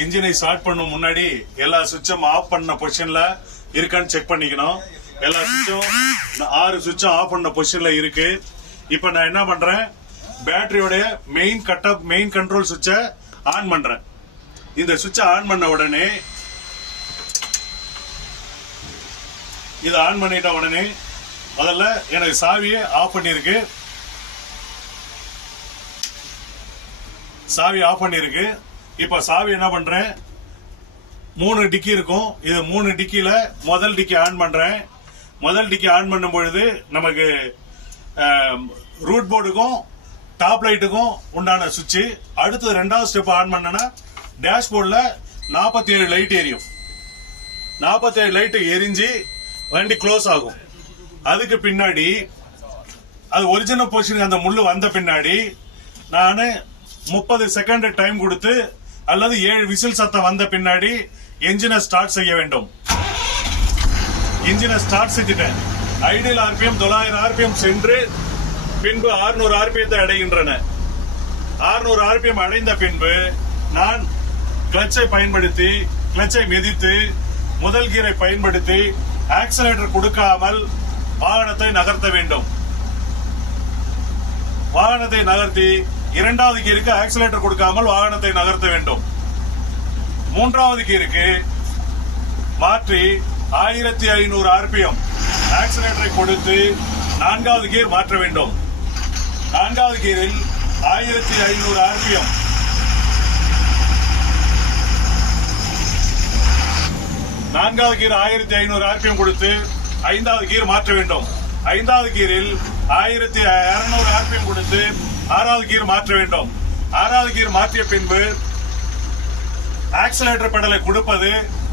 இன்ஜினை ஸ்டார்ட் பண்ணும் முன்னாடி எல்லா சுவிட்சும் ஆஃப் பண்ண பொசிஷன்ல இருக்கான்னு செக் பண்ணிக்கணும். எல்லா சுவிட்சும் 6 சுவிட்சும் ஆஃப் பண்ண பொசிஷன்ல இருக்கு. இப்ப நான் என்ன பண்றேன், பேட்டரியோட மெயின் கண்ட்ரோல் சுவிட்சை ஆன் பண்றேன். இந்த சுவிட்சை ஆன் பண்ண உடனே இதை ஆன் பண்ணிட்ட உடனே முதல்ல எனக்கு சாவியை ஆஃப் பண்ணிருக்கு. சாவி ஆஃப் பண்ணிருக்கு. இப்ப சாவி என்ன பண்றேன், 3 டிக்கி இருக்கும். இது 3 டிக்கில முதல் டிக்கி ஆன் பண்றேன். முதல் டிக்கி ஆன் பண்ணும் பொழுது நமக்கு ரூட் போர்டுக்கும் டாப் லைட்டுக்கும் உண்டான சுவிட்ச். அடுத்தது 2வது ஸ்டெப் ஆன் பண்ணனா டேஷ்போர்ட்ல 47 லைட் எரியும். 47 லைட் எரிஞ்சு வண்டி க்ளோஸ் ஆகும். அதுக்கு பின்னாடி அது ஒரிஜினல் பொசிஷன் அந்த முள்ளு வந்த பின்னாடி நான் 30 செகண்ட் டைம் கொடுத்து அல்லது 7 விசில் சத்தம் வந்த பின்னாடி என்ஜினை ஸ்டார்ட் செய்ய வேண்டும். இன்ஜினை ஸ்டார்ட் செஞ்சுட்டேன். ஐடியல் ஆர்பிஎம் 900 ஆர்பிஎம் சென்று பின்பு 600 ஆர்பிஎத்தை அடைகின்றன. 600 ஆர்பிஎம் அடைந்த பின்பு நான் கிளச்சை பயன்படுத்தி கிளச்சை மிதித்து முதல் கீரை பயன்படுத்தி ஆக்சிலேட்டர் கொடுக்காமல் வாகனத்தை நகர்த்த வேண்டும். வாகனத்தை நகர்த்தி 2வது கீருக்கு ஆக்சிலேட்டர் கொடுக்காமல் வாகனத்தை நகர்த்த வேண்டும். 3வது கீருக்கு மாற்றி 1500 ஆர்பிஎம் ஆக்சிலேட்டரை கொடுத்து 4வது கீர் மாற்ற வேண்டும். 4வது கீரில் 1500 ஆர்பிஎம் 4வது கீர் 1500 ஆர்பிஎம் கொடுத்து 5வது கீர் மாற்ற வேண்டும். 5வது கீரில் 1200 ஆர்பிஎம் கொடுத்து 6வது கீர் மாற்ற வேண்டும். 6வது கீர் மாற்றிய பின்பு ஆக்சிலேட்டர் பெடலை கொடுப்பது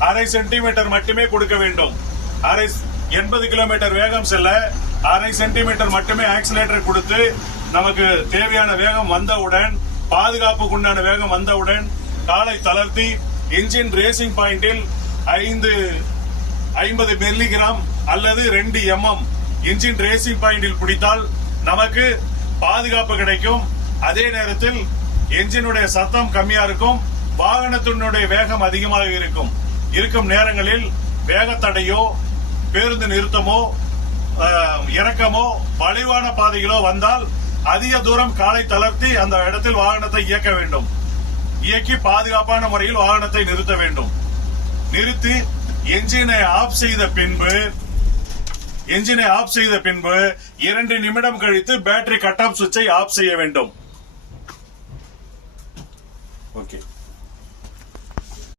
1/2 சென்டிமீட்டர் மட்டுமே கொடுக்க வேண்டும். 80 கிலோமீட்டர் வேகம் செல்ல 1/2 சென்டிமீட்டர் மட்டுமே ஆக்சிலேட்டர் கொடுத்து நமக்கு தேவையான வேகம் வந்தவுடன், பாதுகாப்புக்கு உண்டான வேகம் வந்தவுடன் காலை தளர்த்தி இன்ஜின் ரேசிங் பாயிண்டில் 50 மில்லிகிராம் அல்லது 2 mm இன்ஜின் ரேசிங் பாயிண்டில் பிடித்தால் நமக்கு பாதுகாப்பு கிடைக்கும். அதே நேரத்தில் என்ஜினுடைய சத்தம் கம்மியா இருக்கும், வாகனத்தினுடைய வேகம் அதிகமாக இருக்கும் நேரங்களில் வேகத்தடையோ பேருந்து நிறுத்தமோ இறக்கமோ வளைவான பாதைகளோ வந்தால் அதிக தூரம் காலை தளர்த்தி அந்த இடத்தில் வாகனத்தை இயக்க வேண்டும். இயக்கி பாதுகாப்பான முறையில் வாகனத்தை நிறுத்த வேண்டும். நிறுத்தி என்ஜினை ஆஃப் செய்த பின்பு 2 நிமிடம் கழித்து பேட்டரி கட் ஆஃப் சுவிட்சை ஆஃப் செய்ய வேண்டும். ஓகே.